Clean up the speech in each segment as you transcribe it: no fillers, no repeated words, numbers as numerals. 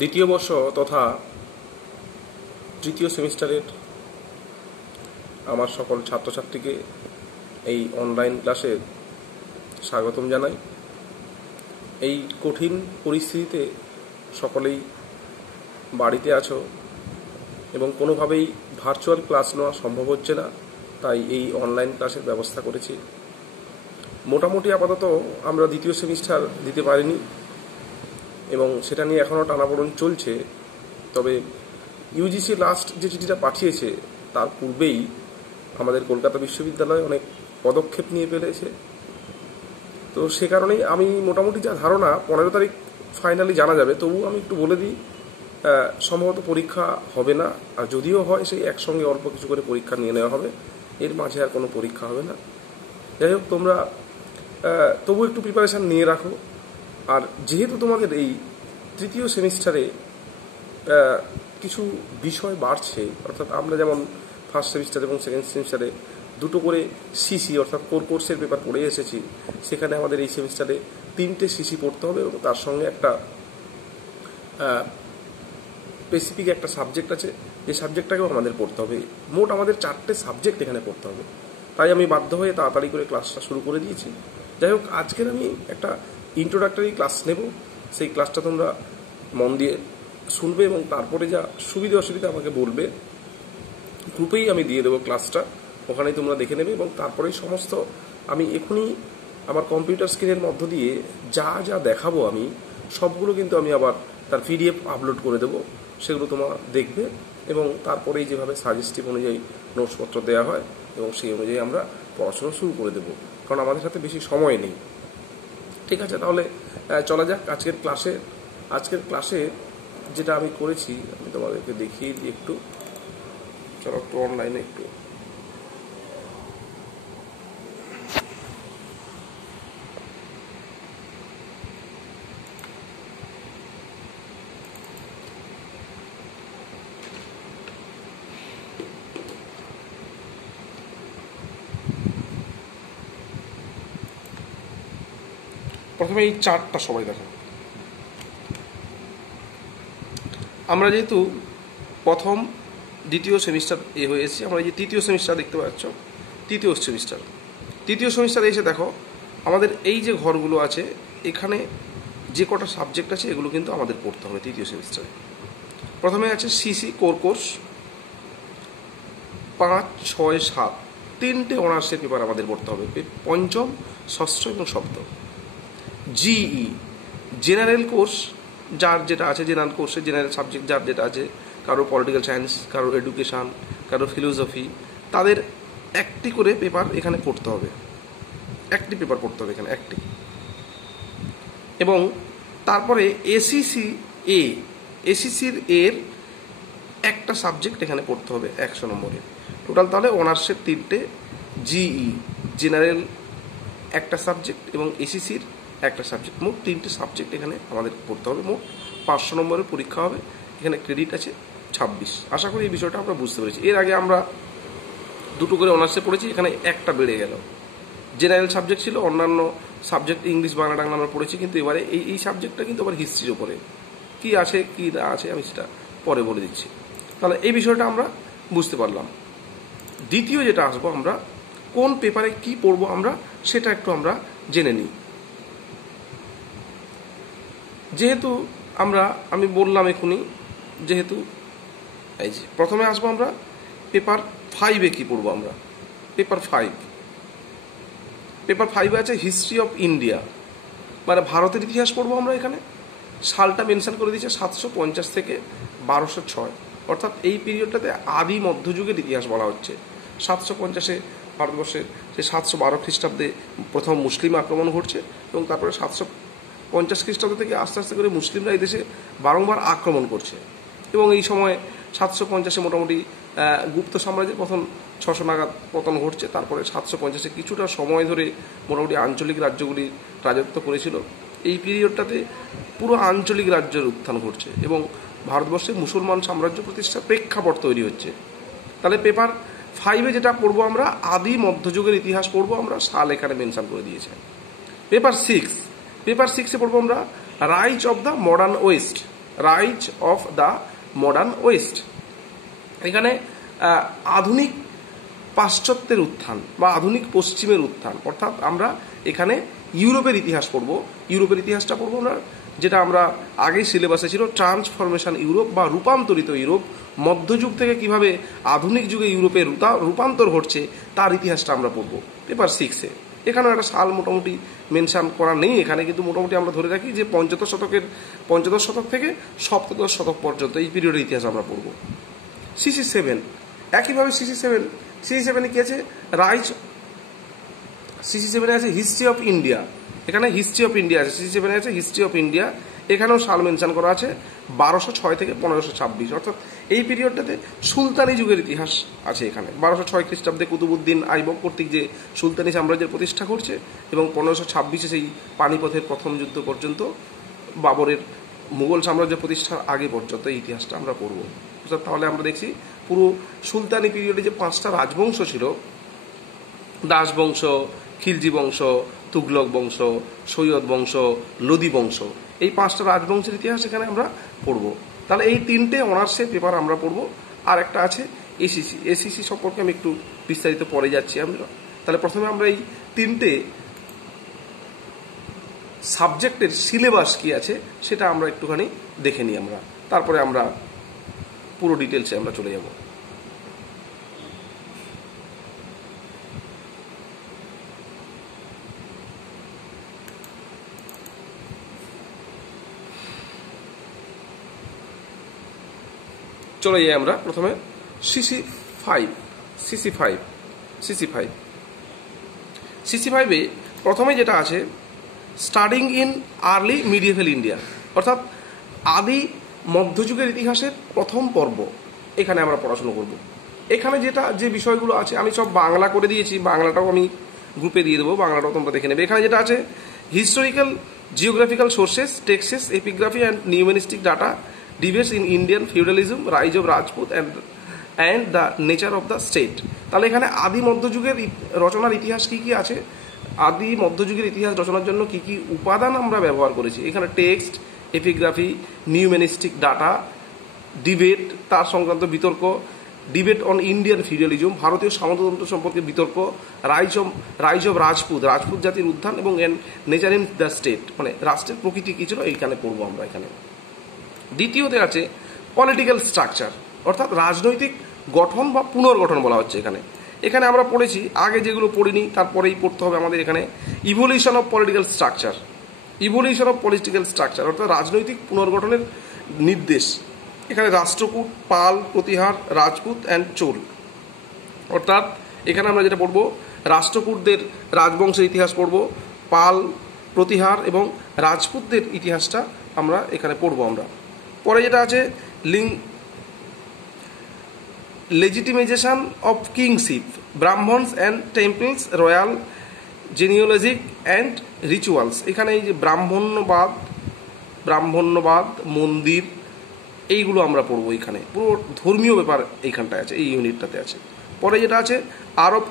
দ্বিতীয় বর্ষ তথা তৃতীয় সেমিস্টারের আমার সকল ছাত্রছাত্রীকে এই অনলাইন ক্লাসে স্বাগতম জানাই। এই কঠিন পরিস্থিতিতে সকলেই বাড়িতে আছো এবং কোনোভাবেই ভার্চুয়াল ক্লাস নেওয়া সম্ভব হচ্ছে না, তাই এই অনলাইন ক্লাসের ব্যবস্থা করেছি। মোটামুটি আপাতত আমরা দ্বিতীয় সেমিস্টার দিতে পারিনি এবং সেটা নিয়ে এখনও টানাপোড়েন চলছে। তবে ইউজিসি লাস্ট যে চিঠিটা পাঠিয়েছে তার পূর্বেই আমাদের কলকাতা বিশ্ববিদ্যালয় অনেক পদক্ষেপ নিয়ে ফেলেছে। তো সে কারণেই আমি মোটামুটি যা ধারণা 15 তারিখ ফাইনালি জানা যাবে। তবু আমি একটু বলে দিই, সম্ভবত পরীক্ষা হবে না, আর যদিও হয় সেই একসঙ্গে অল্প কিছু করে পরীক্ষা নিয়ে নেওয়া হবে, এর মাঝে আর কোনো পরীক্ষা হবে না। যাই হোক, তোমরা তবু একটু প্রিপারেশান নিয়ে রাখো। আর যেহেতু তোমাদের এই তৃতীয় সেমিস্টারে কিছু বিষয় বাড়ছে, অর্থাৎ আমরা যেমন ফার্স্ট সেমিস্টার এবং সেকেন্ড সেমিস্টারে দুটো করে সিসি অর্থাৎ কোর কোর্সের পেপার পড়ে এসেছি, সেখানে আমাদের এই সেমিস্টারে 3টে সিসি পড়তে হবে এবং তার সঙ্গে একটা স্পেসিফিক একটা সাবজেক্ট আছে, যে সাবজেক্টটাকেও আমাদের পড়তে হবে। মোট আমাদের 4টে সাবজেক্ট এখানে পড়তে হবে, তাই আমি বাধ্য হয়ে তাড়াতাড়ি করে ক্লাসটা শুরু করে দিয়েছি। যাই হোক, আজকের আমি একটা ইন্ট্রোডাক্টরি ক্লাস নেব, সেই ক্লাসটা তোমরা মন দিয়ে শুনবে এবং তারপরে যা সুবিধা অসুবিধা আমাকে বলবে। গ্রুপেই আমি দিয়ে দেবো ক্লাসটা, ওখানেই তোমরা দেখে নেবে এবং তারপরেই সমস্ত আমি এখনই আমার কম্পিউটার স্ক্রিনের মধ্য দিয়ে যা যা দেখাবো আমি সবগুলো কিন্তু আমি আবার তার PDF আপলোড করে দেবো, সেগুলো তোমরা দেখবে এবং তারপরেই যেভাবে সাজেস্টিভ অনুযায়ী নোটসপত্র দেওয়া হয় এবং সেই অনুযায়ী আমরা পড়াশোনা শুরু করে দেবো, কারণ আমাদের হাতে বেশি সময় নেই। ঠিক আছে, তাহলে চলা যাক আজকের ক্লাসে। আজকের ক্লাসে যেটা আমি করেছি আমি তোমাদেরকে দেখিয়ে দিই একটু। চলো একটু অনলাইনে একটু প্রথমে এই চার্টটা সবাই দেখো। আমরা যেহেতু প্রথম দ্বিতীয় সেমিস্টার হয়েছি, আমরা এই যে তৃতীয় সেমিস্টার দেখতে পাচ্ছ, তৃতীয় সেমিস্টারে এসে দেখো আমাদের এই যে ঘরগুলো আছে, এখানে যে কটা সাবজেক্ট আছে এগুলো কিন্তু আমাদের পড়তে হবে তৃতীয় সেমিস্টারে। প্রথমে আছে সিসি কোর কোর্স 5, 6, 7 3টে অনার্সের পেপার আমাদের পড়তে হবে, পঞ্চম, ষষ্ঠ এবং সপ্তম। জিই জেনারেল কোর্স, যার যেটা আছে জেনারেল কোর্সে জেনারেল সাবজেক্ট যার যেটা আছে, কারো পলিটিক্যাল সায়েন্স, কারো এডুকেশান, কারো ফিলোসফি, তাদের একটি করে পেপার এখানে পড়তে হবে, একটি পেপার পড়তে হবে এখানে, একটি। এবং তারপরে এসিসির এর একটা সাবজেক্ট এখানে পড়তে হবে 100 নম্বরের। টোটাল তাহলে অনার্সের 3টে, জিই জেনারেল একটা সাবজেক্ট এবং এসিসির একটা সাবজেক্ট, মোট 3টে সাবজেক্ট এখানে আমাদের পড়তে হবে। মোট 500 নম্বরের পরীক্ষা হবে, এখানে ক্রেডিট আছে 26। আশা করি এই বিষয়টা আমরা বুঝতে পেরেছি। এর আগে আমরা দুটো করে অনার্সে পড়েছি, এখানে একটা বেড়ে গেল। জেনারেল সাবজেক্ট ছিল, অন্যান্য সাবজেক্ট ইংলিশ, বাংলা টাংলা আমরা পড়েছি, কিন্তু এবারে এই সাবজেক্টটা কিন্তু আবার হিস্ট্রির ওপরে কী আছে কী না আছে আমি সেটা পরে বলে দিচ্ছি। তাহলে এই বিষয়টা আমরা বুঝতে পারলাম। দ্বিতীয় যেটা আসবো, আমরা কোন পেপারে কি পড়বো আমরা সেটা একটু আমরা জেনে নিই। যেহেতু আমি বললাম এখনই, যেহেতু এই যে প্রথমে আসবো আমরা পেপার 5-এ কী পড়বো আমরা। পেপার 5 আছে হিস্ট্রি অফ ইন্ডিয়া, মানে ভারতের ইতিহাস পড়বো আমরা। এখানে সালটা মেনশন করে দিয়েছে 750 থেকে 1206, অর্থাৎ এই পিরিয়ডটাতে আদি মধ্যযুগের ইতিহাস বলা হচ্ছে। 750-এ ভারতবর্ষে সেই 712 খ্রিস্টাব্দে প্রথম মুসলিম আক্রমণ ঘটছে এবং তারপরে 750 খ্রিস্টাব্দ থেকে আস্তে আস্তে করে মুসলিমরা এই দেশে বারংবার আক্রমণ করছে এবং এই সময় 750-এ মোটামুটি গুপ্ত সাম্রাজ্যের প্রথম 600 নাগাদ পতন ঘটছে। তারপরে 750-এ কিছুটা সময় ধরে মোটামুটি আঞ্চলিক রাজ্যগুলি রাজত্ব করেছিল। এই পিরিয়ডটাতে পুরো আঞ্চলিক রাজ্যের উত্থান ঘটছে এবং ভারতবর্ষে মুসলমান সাম্রাজ্য প্রতিষ্ঠার প্রেক্ষাপট তৈরি হচ্ছে। তাহলে পেপার 5-এ যেটা পড়বো আমরা, আদি মধ্যযুগের ইতিহাস পড়বো আমরা, সাল এখানে মেনশন করে দিয়েছে। পেপার 6-এ পড়বো আমরা rise of the modern West, rise of the modern West. এখানে আধুনিক পাশ্চাত্যের উত্থান বা আধুনিক পশ্চিমের উত্থান, অর্থাৎ আমরা এখানে ইউরোপের ইতিহাস পড়ব। ইউরোপের ইতিহাসটা পড়বো আমরা, যেটা আমরা আগেই সিলেবাসে ছিল, ট্রান্সফরমেশন ইউরোপ বা রূপান্তরিত ইউরোপ। মধ্যযুগ থেকে কিভাবে আধুনিক যুগে ইউরোপের রূপান্তর ঘটছে তার ইতিহাসটা আমরা পড়ব পেপার 6-এ। এখানেও একটা সাল মোটামুটি মেনশন করা নেই এখানে, কিন্তু মোটামুটি আমরা ধরে রাখি যে পঞ্চদশ শতক থেকে সপ্তদশ শতক পর্যন্ত এই পিরিয়ডের ইতিহাস আমরা পড়ব। সিসি 7 একইভাবে সিসি 7 কি আছে? সিসি 7 আছে হিস্ট্রি অফ ইন্ডিয়া। এখানে হিস্ট্রি অফ ইন্ডিয়া আছে, সিসি 7 আছে হিস্ট্রি অফ ইন্ডিয়া। এখানেও সাল মেনশন করা আছে 1206 থেকে 1526, অর্থাৎ এই পিরিয়ডটাতে সুলতানি যুগের ইতিহাস আছে এখানে। 1206 খ্রিস্টাব্দে কুতুবুদ্দিন আইবক কর্তৃক যে সুলতানি সাম্রাজ্যের প্রতিষ্ঠা করছে, এবং 1526-এ সেই পানিপথের প্রথম যুদ্ধ পর্যন্ত, বাবরের মুঘল সাম্রাজ্য প্রতিষ্ঠার আগে পর্যন্ত এই ইতিহাসটা আমরা পড়ব। তাহলে আমরা দেখছি পুরো সুলতানি পিরিয়ডে যে 5টা রাজবংশ ছিল, দাস বংশ, খিলজি বংশ, তুগলক বংশ, সৈয়দ বংশ, লোদি বংশ, এই 5টা রাজবংশের ইতিহাস এখানে আমরা পড়ব। তাহলে এই 3টে অনার্সের পেপার আমরা পড়ব। আর একটা আছে এসিসি। এসিসি সম্পর্কে আমি একটু বিস্তারিত পরে যাচ্ছি আমরা। তাহলে প্রথমে আমরা এই 3টে সাবজেক্টের সিলেবাস কি আছে সেটা আমরা একটুখানি দেখে নিই আমরা, তারপরে আমরা পুরো ডিটেলসে আমরা চলে যাব। চলে যাই আমরা প্রথমে সিসি 5-এ প্রথমে যেটা আছে স্টাডিং ইন আর্লি মিডিয়েভাল ইন্ডিয়া, অর্থাৎ আদি মধ্যযুগের ইতিহাসের প্রথম পর্ব এখানে আমরা পড়াশোনা করব। এখানে যে বিষয়গুলো আছে আমি সব বাংলা করে দিয়েছি, বাংলাটাও আমি গ্রুপে দিয়ে দেবো, বাংলাটাও তোমরা দেখে নেবে। এখানে যেটা আছে historical geographical sources, texts, epigraphy and numismatic data, debates in Indian feudalism, rise of Rajput and the nature of the state. তাহলে এখানে আদি মধ্যযুগের রচনার ইতিহাস কি কি আছে, আদি মধ্যযুগের ইতিহাস রচনার জন্য কি কি উপাদান আমরা ব্যবহার করেছি, এখানে টেক্সট, এপিগ্রাফি, নিউমেরিস্টিক ডাটা, ডিবেট তার সংক্রান্ত বিতর্ক, ডিবেট অন ইন্ডিয়ান ফিউডালিজম ভারতীয় সামন্ততন্ত্র সম্পর্কে বিতর্ক, রাইজ অফ রাজপুত জাতির উত্থান, এবং নেচার ইন দ্য স্টেট মানে রাষ্ট্রের প্রকৃতি কী ছিল এইখানে পড়বো আমরা এখানে। দ্বিতীয়তে আছে পলিটিক্যাল স্ট্রাকচার, অর্থাৎ রাজনৈতিক গঠন বা পুনর্গঠন বলা হচ্ছে এখানে। এখানে আমরা পড়েছি, আগে যেগুলো পড়িনি তারপরেই পড়তে হবে আমাদের এখানে ইভলিউশন অফ পলিটিক্যাল স্ট্রাকচার, অর্থাৎ রাজনৈতিক পুনর্গঠনের নির্দেশ। এখানে রাষ্ট্রকূট, পাল, প্রতিহার, রাজপুত অ্যান্ড চোল, অর্থাৎ এখানে আমরা যেটা পড়বো রাষ্ট্রকূটদের রাজবংশের ইতিহাস পড়ব, পাল, প্রতিহার এবং রাজপুতদের ইতিহাসটা আমরা এখানে পড়বো আমরা। পরে যেটা আছে legitimization of kingship, Brahmans and temples, royal genealogy and rituals. এখানে এই যে ব্রাহ্মণ্যবাদ, মন্দির, এইগুলো আমরা পড়বো এখানে, পুরো ধর্মীয় ব্যাপার এইখানটায় আছে, এই ইউনিটটাতে আছে। পরে যেটা আছে আরব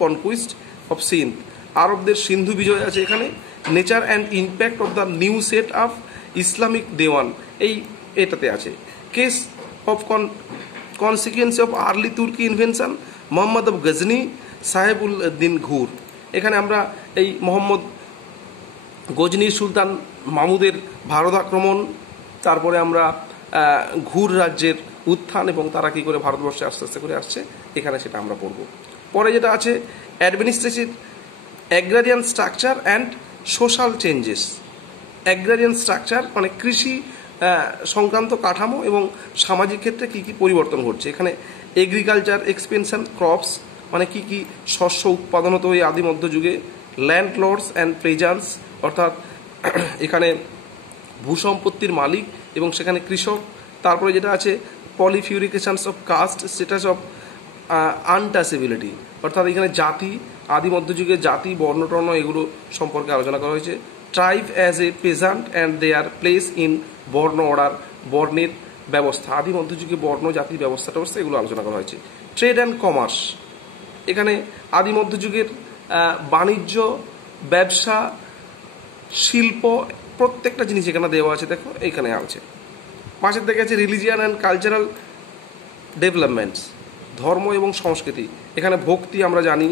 কনকুইস্ট অফ সিন্ধ, আরবদের সিন্ধু বিজয় আছে এখানে। Nature and impact of the new set of Islamic দেওয়ান, এটাতে আছে। Case of consequence of early Turki invention, Mohammad of Ghazni, Shahabuddin Ghur. এখানে আমরা এই মোহাম্মদ গজনির সুলতান মাহমুদের ভারত আক্রমণ, তারপরে আমরা ঘুর রাজ্যের উত্থান এবং তারা কী করে ভারতবর্ষে আস্তে আস্তে করে আসছে এখানে সেটা আমরা পড়ব। পরে যেটা আছে administrative agrarian structure and social changes. Agrarian structure মানে কৃষি সংক্রান্ত কাঠামো এবং সামাজিক ক্ষেত্রে কী কী পরিবর্তন ঘটছে। এখানে এগ্রিকালচার এক্সপেনশন, ক্রপস মানে কী কী শস্য উৎপাদন হতো এই আদি মধ্যযুগে, ল্যান্ড লর্ডস অ্যান্ড পেজান্টস অর্থাৎ এখানে ভূসম্পত্তির মালিক এবং সেখানে কৃষক। তারপরে যেটা আছে proliferations of caste, status of untouchability অর্থাৎ এখানে জাতি, আদি মধ্যযুগে জাতি, বর্ণটর্ণ এগুলো সম্পর্কে আলোচনা করা হয়েছে। Tribe as a peasant and their place in varna order, বর্ণের ব্যবস্থা, আদি মধ্যযুগে বর্ণ জাতির ব্যবস্থাটা এগুলো আলোচনা করা হয়েছে। ট্রেড অ্যান্ড কমার্স, এখানে আদি মধ্যযুগের বাণিজ্য, ব্যবসা, শিল্প প্রত্যেকটা জিনিস এখানে দেওয়া আছে, দেখো এইখানে আছে। পাশের দিকে আছে রিলিজিয়ান অ্যান্ড কালচারাল ডেভেলপমেন্টস, ধর্ম এবং সংস্কৃতি। এখানে ভক্তি আমরা জানি,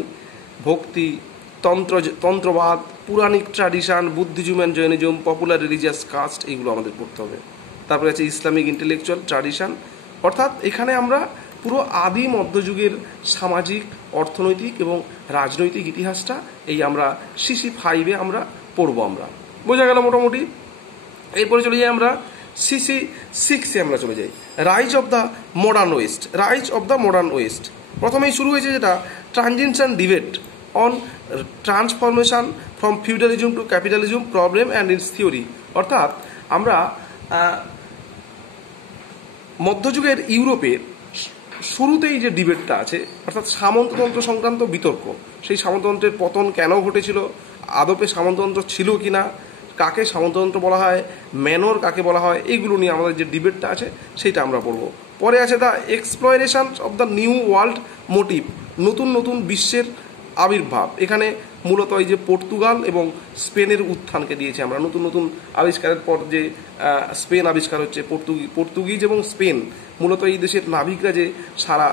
ভক্তি, তন্ত্রবাদ, Puranic tradition, Buddhism and Jainism, popular religious cults, এইগুলো আমাদের পড়তে হবে। তারপরে আছে ইসলামিক ইন্টেলেকচুয়াল ট্র্যাডিশন, অর্থাৎ এখানে আমরা পুরো আদি মধ্যযুগের সামাজিক, অর্থনৈতিক এবং রাজনৈতিক ইতিহাসটা এই আমরা সিসি 5-এ আমরা পড়বো। আমরা বোঝা গেল মোটামুটি। এরপরে চলে যাই আমরা সিসি 6-এ আমরা চলে যাই, rise of the modern West. Rise of the modern West প্রথমেই শুরু হয়েছে যেটা transition debate on transformation from feudalism two capitalism, problem and it's theory. অর্থাৎ আমরা মধ্যযুগের ইউরোপের শুরুতেই যে ডিবেটটা আছে, অর্থাৎ সামন্ততন্ত্র সংক্রান্ত বিতর্ক, সেই সামন্ততন্ত্রের পতন কেন ঘটেছিল, আদপে সামন্ততন্ত্র ছিল কিনা, কাকে সামন্ততন্ত্র বলা হয়, ম্যানর কাকে বলা হয়, এইগুলো নিয়ে আমাদের যে ডিবেটটা আছে সেইটা আমরা পড়ব। পরে আছে the exploration of the new world motive, নতুন নতুন বিশ্বের আবির্ভাব। এখানে মূলত এই যে পর্তুগাল এবং স্পেনের উত্থানকে দিয়েছে আমরা। নতুন নতুন আবিষ্কারের পর যে স্পেন আবিষ্কার হচ্ছে, পর্তুগিজ এবং স্পেন, মূলত এই দেশের নাবিকরা যে সারা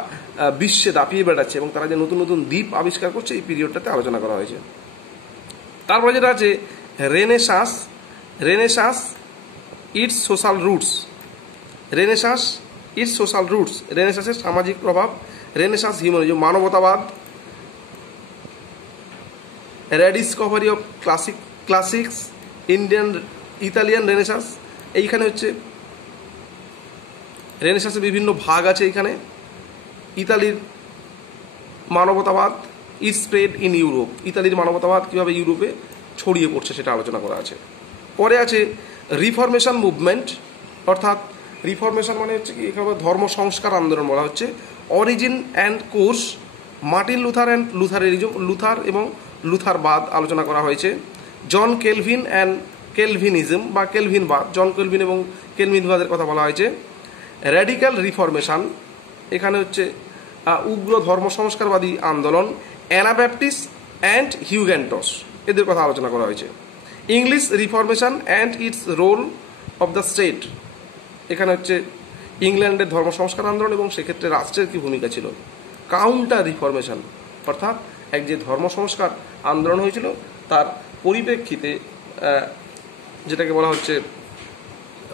বিশ্বে দাপিয়ে বেড়াচ্ছে এবং তারা যে নতুন নতুন দ্বীপ আবিষ্কার করছে, এই পিরিয়ডটাতে আলোচনা করা হয়েছে। তারপরে যেটা আছে renaissance, renaissance its social roots, renaissance its social roots, রেনেসাঁসের সামাজিক প্রভাব, রেনেসাঁস হিউম্যানিজম, মানবতাবাদ, rediscovery of classics, Italian renaissance. এইখানে হচ্ছে রেনেসাঁসের বিভিন্ন ভাগ আছে। এইখানে ইতালির মানবতাবাদ, ইট স্প্রেড ইন ইউরোপ, ইতালির মানবতাবাদ কীভাবে ইউরোপে ছড়িয়ে পড়ছে সেটা আলোচনা করা আছে। পরে আছে রিফরমেশন মুভমেন্ট, অর্থাৎ রিফরমেশন মানে হচ্ছে কি, এখানে ধর্ম সংস্কার আন্দোলন বলা হচ্ছে। Origin and course, Martin Luther and Lutheranism, Luther এবং লুথারবাদ আলোচনা করা হয়েছে। জন কেলভিন অ্যান্ড কেলভিনিজম বা কেলভিনবাদ, জন কেলভিন এবং কেলভিনবাদের কথা বলা হয়েছে। র্যাডিক্যাল রিফরমেশন, এখানে হচ্ছে উগ্র ধর্ম সংস্কারবাদী আন্দোলন। অ্যানাব্যাপটিস্ট অ্যান্ড হিউগ্যান্টস, এদের কথা আলোচনা করা হয়েছে। English reformation and its role of the state, এখানে হচ্ছে ইংল্যান্ডের ধর্ম সংস্কার আন্দোলন এবং সেক্ষেত্রে রাষ্ট্রের কী ভূমিকা ছিল। কাউন্টার রিফরমেশন, অর্থাৎ এক যে ধর্ম সংস্কার আন্দোলন হয়েছিল তার পরিপ্রেক্ষিতে যেটাকে বলা হচ্ছে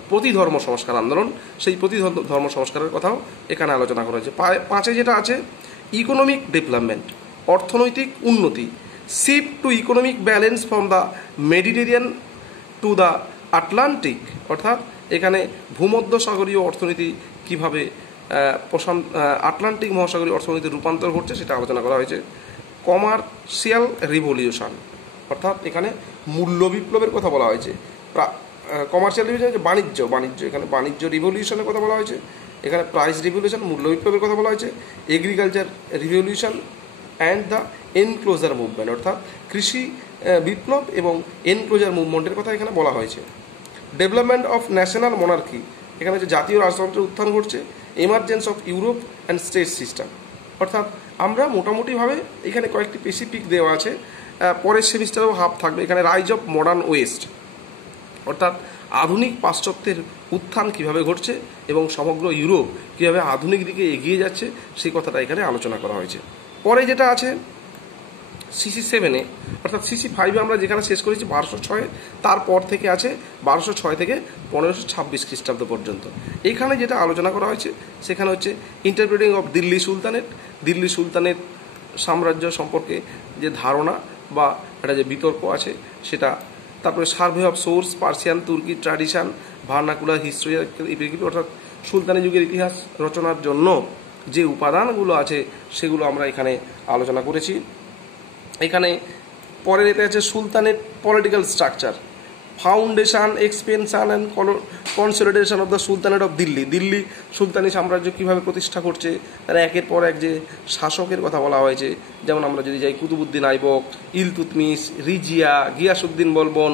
প্রতিধর্ম সংস্কার আন্দোলন, সেই প্রতিধর্ম সংস্কারের কথাও এখানে আলোচনা করা হয়েছে। 5-এ যেটা আছে ইকোনমিক ডেভেলপমেন্ট, অর্থনৈতিক উন্নতি। Shift to economic balance from the Mediterranean to the Atlantic, অর্থাৎ এখানে ভূমধ্যসাগরীয় অর্থনীতি কীভাবে আটলান্টিক মহাসাগরীয় অর্থনীতির রূপান্তর ঘটছে সেটা আলোচনা করা হয়েছে। কমার্শিয়াল রিভলিউশন, অর্থাৎ এখানে মূল্য বিপ্লবের কথা বলা হয়েছে। কমার্শিয়াল রিভলিউশন হচ্ছে বাণিজ্য, এখানে বাণিজ্য রিভলিউশনের কথা বলা হয়েছে। এখানে প্রাইস রিভলিউশন, মূল্য বিপ্লবের কথা বলা হয়েছে। Agriculture revolution and the enclosure movement, অর্থাৎ কৃষি বিপ্লব এবং এনক্লোজার মুভমেন্টের কথা এখানে বলা হয়েছে। ডেভেলপমেন্ট অফ ন্যাশনাল মনার্কি, এখানে হচ্ছে জাতীয় রাজতন্ত্রের উত্থান ঘটছে। Emergence of Europe and state system, অর্থাৎ আমরা মোটামুটিভাবে এখানে কয়েকটি স্পেসিফিক দেওয়া আছে, পরের সেমিস্টারেও হাফ থাকবে। এখানে রাইজ অফ মডার্ন ওয়েস্ট, অর্থাৎ আধুনিক পাশ্চাত্যের উত্থান কীভাবে ঘটছে এবং সমগ্র ইউরোপ কীভাবে আধুনিক দিকে এগিয়ে যাচ্ছে সেই কথাটা এখানে আলোচনা করা হয়েছে। পরে যেটা আছে সিসি 7-এ, অর্থাৎ সিসি 5-এ আমরা যেখানে শেষ করেছি 1206, তারপর থেকে আছে 1206 থেকে 1526 খ্রিস্টাব্দ পর্যন্ত। এখানে যেটা আলোচনা করা হয়েছে সেখানে হচ্ছে interpreting of Delhi sultanate, Delhi সুলতানের সাম্রাজ্য সম্পর্কে যে ধারণা বা একটা যে বিতর্ক আছে সেটা। তারপরে সার্ভে অফ সোর্স, পার্সিয়ান তুর্কি ট্র্যাডিশন, ভার্নাকুলার হিস্ট্রি, অর্থাৎ সুলতানি যুগের ইতিহাস রচনার জন্য যে উপাদানগুলো আছে সেগুলো আমরা এখানে আলোচনা করেছি। এখানে পরের এতে আছে সুলতানের political structure, foundation, expansion and consolidation of the sultanate of Delhi, Delhi সুলতানি সাম্রাজ্য কীভাবে প্রতিষ্ঠা করছে তারা একের পর এক যে শাসকের কথা বলা হয়েছে। যেমন আমরা যদি যাই কুতুবুদ্দিন আইবক, ইলতুৎমিশ, রিজিয়া, গিয়াসউদ্দিন বলবন,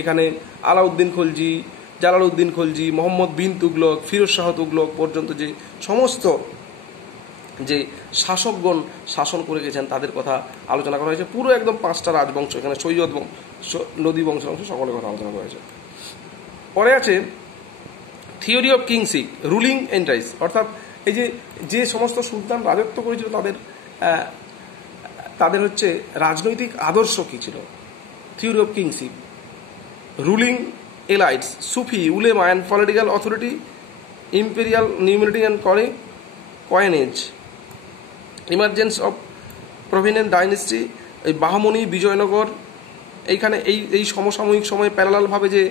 এখানে আলাউদ্দিন খলজি, জালালউদ্দিন খলজি, মোহাম্মদ বিন তুগলক, ফিরোজ শাহ তুগলক পর্যন্ত যে সমস্ত যে শাসকগণ শাসন করে গেছেন তাদের কথা আলোচনা করা হয়েছে। পুরো একদম 5টা রাজবংশ, এখানে সৈয়দ বংশ, নদী বংশ সকলের কথা আলোচনা করা হয়েছে। পরে আছে থিওরি অফ কিংশিপ, রুলিং এন্টাইস, অর্থাৎ এই যে সমস্ত সুলতান রাজত্ব করেছিল তাদের হচ্ছে রাজনৈতিক আদর্শ কী ছিল। Theory of kingship, ruling elites, Sufi, ulema and political authority, imperial নিউমিলিটি and coinage, emergence of provincial dynasty, এই বাহমনি, বিজয়নগর, এইখানে এই সমসাময়িক সময়ে প্যারালালভাবে যে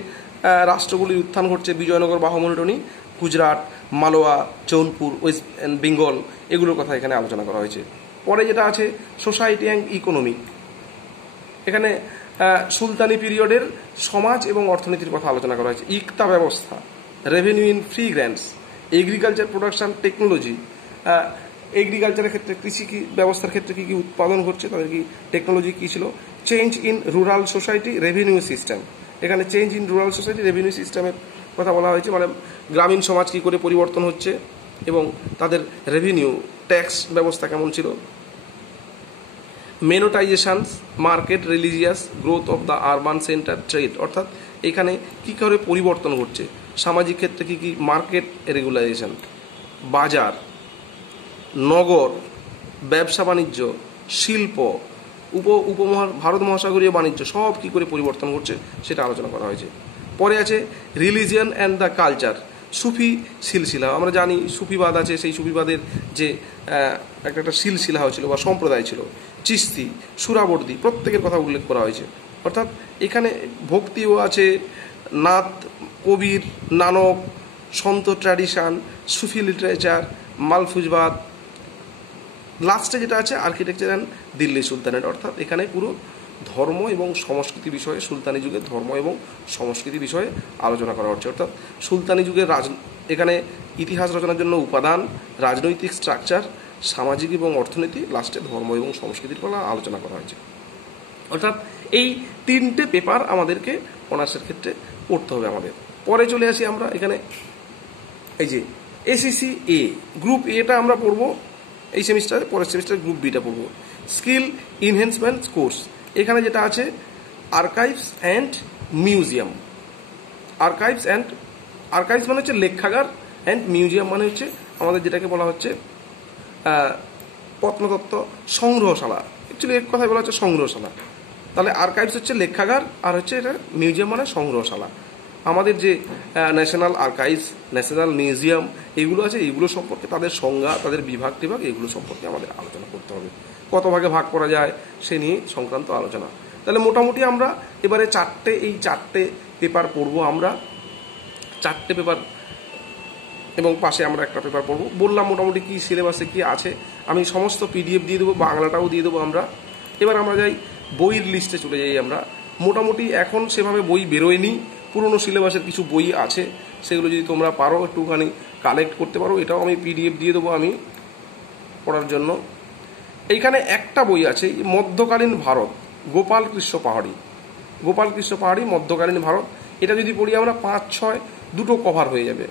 রাষ্ট্রগুলির উত্থান ঘটছে, বিজয়নগর, বাহমনি, গুজরাট, মালোয়া, জৌনপুর, ওয়েস্ট বেঙ্গল, এগুলোর কথা এখানে আলোচনা করা হয়েছে। পরে যেটা আছে সোসাইটি অ্যান্ড ইকোনমি, এখানে সুলতানি পিরিয়ডের সমাজ এবং অর্থনীতির কথা আলোচনা করা হয়েছে। ইকতা ব্যবস্থা, revenue in free grants, agriculture production technology, এগ্রিকালচারের ক্ষেত্রে কৃষি ব্যবস্থার ক্ষেত্রে কী কী উৎপাদন ঘটছে, তাদের কি টেকনোলজি কী ছিল। Change in rural society, revenue system, এখানে change in rural society, revenue সিস্টেমের কথা বলা হয়েছে, মানে গ্রামীণ সমাজ কী করে পরিবর্তন হচ্ছে এবং তাদের রেভিনিউ ট্যাক্স ব্যবস্থা কেমন ছিল। Monetizations, market, religious, growth of the urban center, trade, অর্থাৎ এখানে কী করে পরিবর্তন ঘটছে, সামাজিক ক্ষেত্রে কী কী, মার্কেট রেগুলাইজেশন, বাজার, নগর, ব্যবসা বাণিজ্য, শিল্প, ভারত মহাসাগরীয় বাণিজ্য, সব কী করে পরিবর্তন ঘটছে সেটা আলোচনা করা হয়েছে। পরে আছে রিলিজিয়ান অ্যান্ড দ্য কালচার, সুফি সিলসিলা, আমরা জানি সুফিবাদ আছে, সেই সুফিবাদের যে একটা সিলসিলা হয়েছিল বা সম্প্রদায় ছিল, চিস্তি, সুরাবর্দী, প্রত্যেকের কথা উল্লেখ করা হয়েছে। অর্থাৎ এখানে ভক্তিও আছে, নাত, কবির, নানক, সন্ত ট্র্যাডিশন, সুফি লিটারেচার, মালফুজবাদ। লাস্টে যেটা আছে আর্কিটেকচার অ্যান্ড দিল্লি সুলতানেট, অর্থাৎ এখানে পুরো ধর্ম এবং সংস্কৃতি বিষয়ে, সুলতানি যুগের ধর্ম এবং সংস্কৃতি বিষয়ে আলোচনা করা হচ্ছে। অর্থাৎ সুলতানি যুগের এখানে ইতিহাস রচনার জন্য উপাদান, রাজনৈতিক স্ট্রাকচার, সামাজিক এবং অর্থনীতি, লাস্টে ধর্ম এবং সংস্কৃতির কথা আলোচনা করা হয়েছে। অর্থাৎ এই তিনটে পেপার আমাদেরকে অনার্সের ক্ষেত্রে পড়তে হবে আমাদের। পরে চলে আসি আমরা এখানে, এই যে এসিসি এ, গ্রুপ এটা আমরা পড়বো এই সেমিস্টারে, পরের সেমিস্টারে গ্রুপ বিটা পড়বো। স্কিল ইনহ্যান্সমেন্ট কোর্স, এখানে যেটা আছে আর্কাইভস অ্যান্ড মিউজিয়াম। আর্কাইভস মানে হচ্ছে লেখাগার, অ্যান্ড মিউজিয়াম মানে হচ্ছে আমাদের যেটাকে বলা হচ্ছে প্রত্নতত্ত্ব সংগ্রহশালা। অ্যাকচুয়ালি এক কথায় বলা হচ্ছে সংগ্রহশালা। তাহলে আর্কাইভস হচ্ছে লেখাগার, আর হচ্ছে এটা মিউজিয়াম মানে সংগ্রহশালা। আমাদের যে ন্যাশনাল আর্কাইভস, ন্যাশনাল মিউজিয়াম এগুলো আছে, এইগুলো সম্পর্কে তাদের সংজ্ঞা, তাদের বিভাগ টিভাগ, এগুলো সম্পর্কে আমাদের আলোচনা করতে হবে। কত ভাগে ভাগ করা যায় সে নিয়ে সংক্রান্ত আলোচনা। তাহলে মোটামুটি আমরা এবারে চারটে পেপার পড়বো, আমরা চারটে পেপার এবং পাশে আমরা একটা পেপার পড়বো। বললাম মোটামুটি কী সিলেবাসে কী আছে, আমি সমস্ত পিডিএফ দিয়ে দেবো, বাংলাটাও দিয়ে দেবো আমরা। এবার আমরা যাই বইয়ের লিস্টে চলে যাই আমরা। মোটামুটি এখন সেভাবে বই বেরোয়নি, পুরনো সিলেবাসের কিছু বই আছে, সেগুলো যদি তোমরা পারো একটুখানি কালেক্ট করতে পারো, এটাও আমি পিডিএফ দিয়ে দেবো আমি পড়ার জন্য। এইখানে একটা বই আছে মধ্যকালীন ভারত, গোপাল কৃষ্ণ পাহাড়ি মধ্যকালীন ভারত। এটা যদি পড়ি আমরা 5-6 দুটো কভার হয়ে যাবে,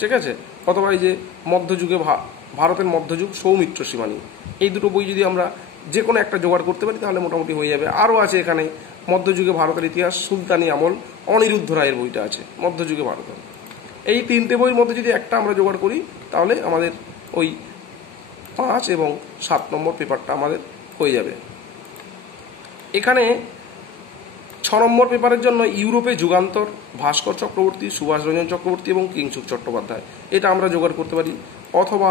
ঠিক আছে। অথবা এই যে মধ্যযুগে ভারতের মধ্যযুগ, সৌমিত্র সীমানি, এই দুটো বই যদি আমরা যে কোনো একটা জোগাড় করতে পারি তাহলে মোটামুটি হয়ে যাবে। আরও আছে এখানে মধ্যযুগে ভারতের ইতিহাস, সুলতানি আমল, অনিরুদ্ধ রায়ের বইটা আছে মধ্যযুগে ভারত। এই তিনটে বইয়ের মধ্যে যদি একটা আমরা জোগাড় করি তাহলে আমাদের ওই 5 এবং 7 নম্বর পেপারটা আমাদের হয়ে যাবে। এখানে 6 নম্বর পেপারের জন্য ইউরোপে যুগান্তর, ভাস্কর চক্রবর্তী, সুভাষ রঞ্জন চক্রবর্তী এবং কিংসুক চট্টোপাধ্যায়, এটা আমরা জোগাড় করতে পারি। অথবা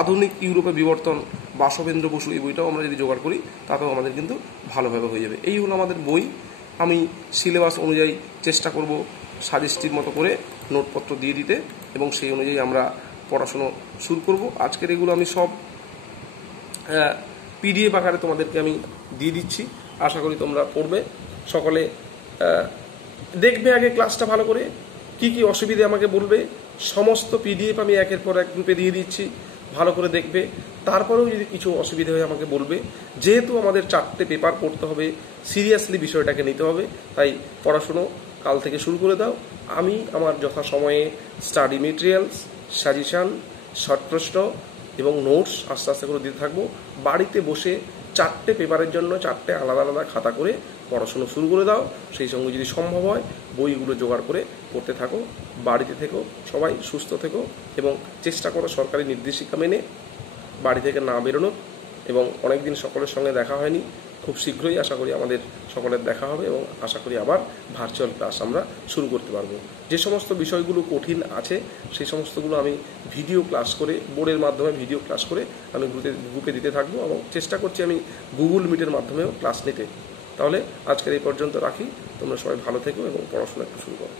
আধুনিক ইউরোপে বিবর্তন, বাসবেন্দ্র বসু, এই বইটাও আমরা যদি জোগাড় করি তাতেও আমাদের কিন্তু ভালোভাবে হয়ে যাবে। এই হলো আমাদের বই। আমি সিলেবাস অনুযায়ী চেষ্টা করব সাজেস্টিভ মতো করে নোটপত্র দিয়ে দিতে, এবং সেই অনুযায়ী আমরা পড়াশুনো শুরু করব। আজকের এগুলো আমি সব পিডিএফ আকারে তোমাদেরকে আমি দিয়ে দিচ্ছি, আশা করি তোমরা পড়বে। সকলে দেখবে আগে ক্লাসটা ভালো করে, কি কি অসুবিধে আমাকে বলবে। সমস্ত পিডিএফ আমি একের পর এক গ্রুপে দিয়ে দিচ্ছি, ভালো করে দেখবে। তারপরেও যদি কিছু অসুবিধা হয় আমাকে বলবে। যেহেতু আমাদের 4টে পেপার পড়তে হবে, সিরিয়াসলি বিষয়টাকে নিতে হবে, তাই পড়াশুনো কাল থেকে শুরু করে দাও। আমি আমার যথাসময়ে স্টাডি মেটেরিয়ালস, সাজেশান, শর্ট প্রশ্ন এবং নোটস আস্তে আস্তে করে দিতে থাকবো। বাড়িতে বসে 4টে পেপারের জন্য 4টে আলাদা আলাদা খাতা করে পড়াশুনো শুরু করে দাও। সেই সঙ্গে যদি সম্ভব হয় বইগুলো জোগাড় করে পড়তে থাকো। বাড়িতে থেকো, সবাই সুস্থ থেকো এবং চেষ্টা করো সরকারি নির্দেশিকা মেনে বাড়ি থেকে না বেরোনোর। এবং অনেক দিন সকলের সঙ্গে দেখা হয়নি, খুব শীঘ্রই আশা করি আমাদের সকলের দেখা হবে এবং আশা করি আবার ভার্চুয়াল ক্লাস আমরা শুরু করতে পারবো। যে সমস্ত বিষয়গুলো কঠিন আছে সেই সমস্তগুলো আমি ভিডিও ক্লাস করে, বোর্ডের মাধ্যমে ভিডিও ক্লাস করে আমি গ্রুপে দিতে থাকবো এবং চেষ্টা করছি আমি গুগল মিটের মাধ্যমেও ক্লাস নিতে। তাহলে আজকের এই পর্যন্ত রাখি। তোমরা সবাই ভালো থেকো এবং পড়াশোনা একটু শুরু করো।